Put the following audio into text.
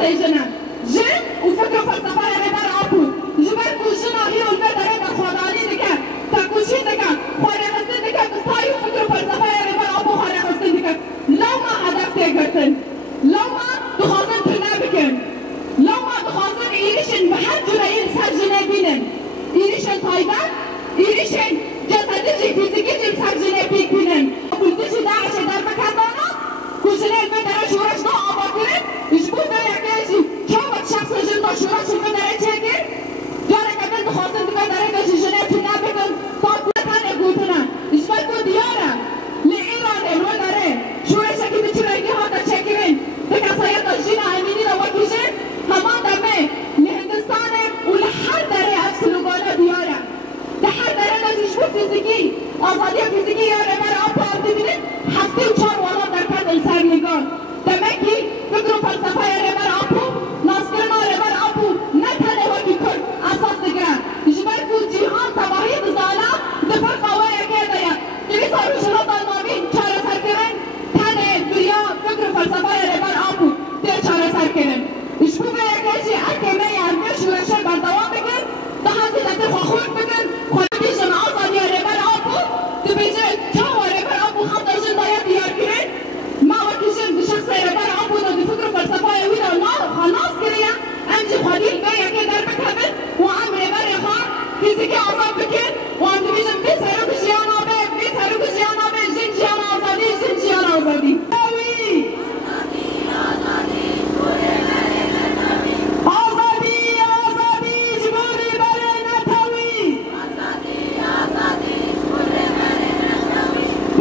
سيجنا جن وفكر فلسفة ربار أبو جبر كوشنا هي والبدر هذا خداني دكا تكوشي دكا خارج السن دكا بستايو فكر فلسفة ربار أبو خارج السن دكا لو ما هدف تقدرن لو ما تخاطر تنابكن لو ما تخاطر إيريشن بحد جرائم سجنا بينن إيريشن طيبان إيريشن جسدي فيزيكي سجنا بينن قلتش داعش در مكاننا كوشنا البدر شورش نا آبادين يشبه ده يكاشي كم شخص جندا شورش البدر تيجي جارة كمان تخاطر البدر كاشي جنا تنابكن طاقة نقولنا يشبه كو ديارة لإيران البدر شورش كي بتشريكي هذا تشكرين بكاسايا تجينا عمينينا وكيشين همان دمه لهندستان ولحر داره أفسلوغانا ديارة لحر داره نجيشبه فيزيكي آزادی فیزیکی یا ربر آب آردی بینید هفته و 4 والا در پد انسانیگان دمکی فکر و فلسفه ربر آبو ناسکرنا ربر آبو نه تنه وکی کرد اساس دگرن جبر کو جیهان تباهی دزالا دفر قوه یکی دیا دوی سارو شرط آلمامی چاره سر کرن تنه دریا فکر و فلسفه ربر آبو ده چاره سر کرن اشبو به یکی اکمه یارگه شورشه بردوام بگن ده حضرت خواهون